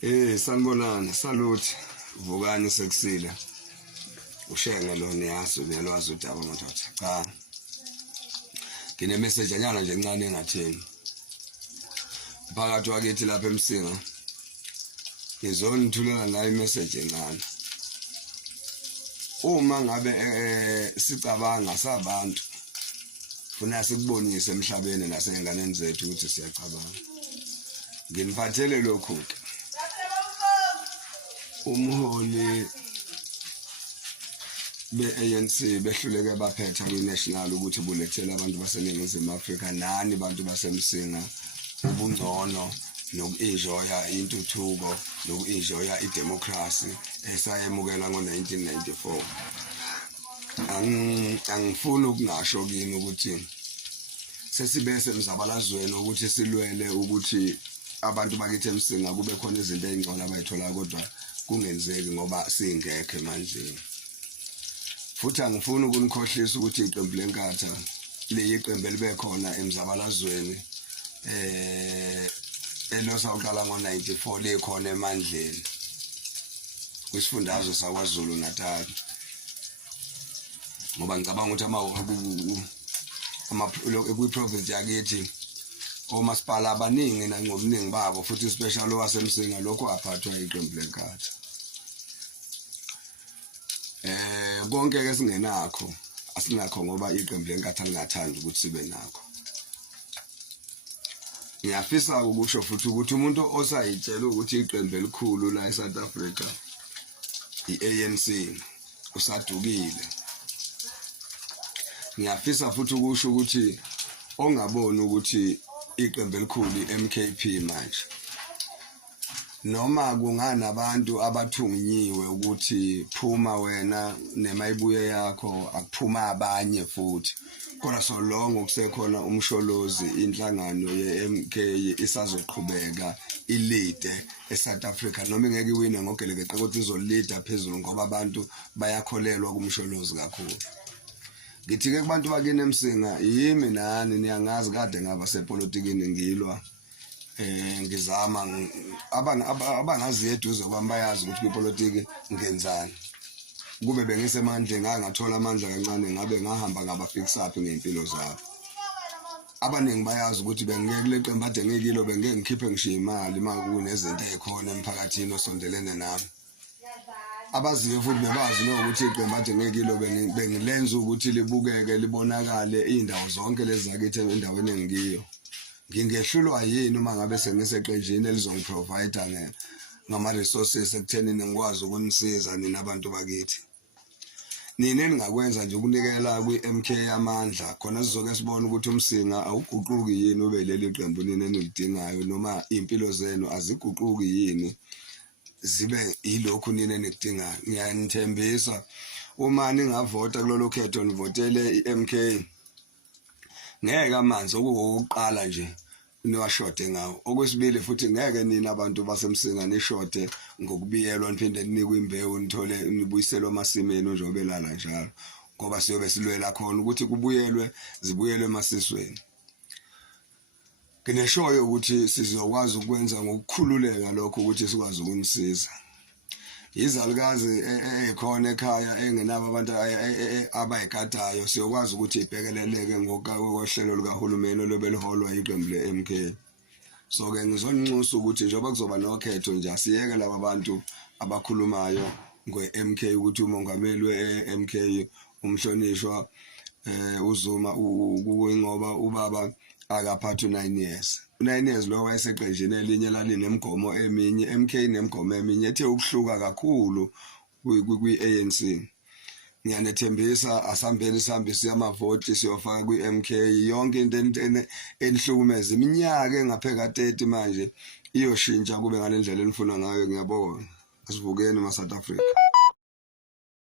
Sanibonani, salute, vukani sekusile. Ushenge lo niyazi nelwazi udaba madoda. Cha. Ngine message anyana nje encane engatheni. Phakathi wakithi lapha eMsinga. Ngizonithulela nayo imessage encane. Uma ngabe sicabanga sabantu funa sikubonise emhlabeni nasenganeni zethu ukuthi siyacabanga. Nginiphathele lokhu ke. Umholi be-ANC behluleke baphetha kwi-national ukuthi bulethele abantu baseNingizimu Afrika nani abantu baseMsinga ubungcono noku-enjoya intuthuko noku-enjoya idemocracy esayemukela ngo-1994. Angifuni ukungasho kini ukuthi sesibese emzabalazweni ukuthi silwele ukuthi abantu bakithi eMsinga kube khona izinto ezingcono abayithola kodwa kungenzeki ngoba singekho emandleni. Futhi angifuni ukunikhohlisa ukuthi iqembu lenkatha leyiqembu elibe khona emzabalazweni elosawuqala ngo-94 likhona emandleni kwisifundazwe saKwaZulu Natal. Ngoba ngicabanga ukuthi kwi-province yakithi omasipala abaningi nangobuningi babo futhi special owaseMsinga lokho aphathwa iqembu lenkatha. Konke ke singenakho asinakho ngoba iqembu lenkatha lingathanda ukuthi sibe nakho. Ngiyafisa ukusho futhi ukuthi umuntu osayitshela ukuthi iqembu elikhulu la eSouth Africa iANC usadukile. Ngiyafisa futhi ukusho ukuthi ongaboni ukuthi iqembu elikhulu iMKP manje noma kunganabantu abathungiwe ukuthi phuma wena nemayibuye yakho akuphuma abanye futhi kodwa so long kusekhona umsholozi inhlangano yeMK isazoqhubeka ilide eSouth Africa noma ingeke iwine ngogelekeqe kodwa izolida phezulu ngoba abantu bayakholelwa kumsholozi kakhulu. Ngithi ke kubantu bakini eMsinga yimi nani niyangazi kade ngaba sepolitikini ngilwa ngizama abangazi eduze kwami bayazi ukuthi ipolitiki ngenzani. Kube bengisemandleni ngathola amandla kancane ngabe ngahamba ngabafix up ngempilo zabo. Abaningi bayazi ukuthi bengeke kule qembu ade ngikilo bengeke ngikhiphe ngishiya imali makunezinto ezikhona emphakathini osondelene nami. Abaziyo futhi bebazi ukuthi iqembu ade ngikilo bengilenza ukuthi libukeke libonakale indawo zonke lezi zakithi endaweni engiyo. Ngingehlulwa yini uma ngabe sengiseqenjini elizongiprovide ngama resources ekuthenini ngikwazi ukunisiza nina abantu bakithi. Nini engakwenza nje ukunikela kwiMK amandla khona sizoke sibone ukuthi uMsinga awuguquki yini ube leli qembu nini enilidingayo noma impilo zenu aziguquki yini zibe yilokhu nini enidingayo. Ngiyanithembisa uma ningavota kulolu khetho nivotele iMK ngeke amanzi okuqala nje niwashode ngawo. Okwesibili futhi ngeke nina abantu baseMsinga nishode ngokubiyelwa niphinde ninikwe imbewu nithole nibuyiselwe emasimeni njobelala njalo ngoba siyobe silwela khona ukuthi kubuyelwe zibuyelwe emasisweni. Ngineshoyo ukuthi sizokwazi ukwenza ngokukhululeka lokho ukuthi sikwazi ukunisiza. Izalukazi ekhona ekhaya engenabo abantu abayigadayo siyokwazi ukuthi ibhekeleleke ngokohlelo lukahulumeni lobeliholwa iqembu leMK. So ke ngizonxusa ukuthi njengoba kuzoba nokhetho nje asiyeke laba bantu abakhulumayo ngeMK ukuthi umongameli weMK umhlonishwa uZuma ngoba ubaba akaphatha 9 years. 9 years lo wayeseqenjini elinye lalinemigomo eminye MK nemigomo eminye ethe ukuhluka kakhulu kwi-ANC. Ngiyanethembisa asambeni sihambe siyamavoti siyofaka kwiMK yonke into enihlukumeza iminyaka engapheka 30 manje iyoshintsha kube ngalendlela enifuna ngayo. Ngiyabonga. Asivukeni ma South Africa.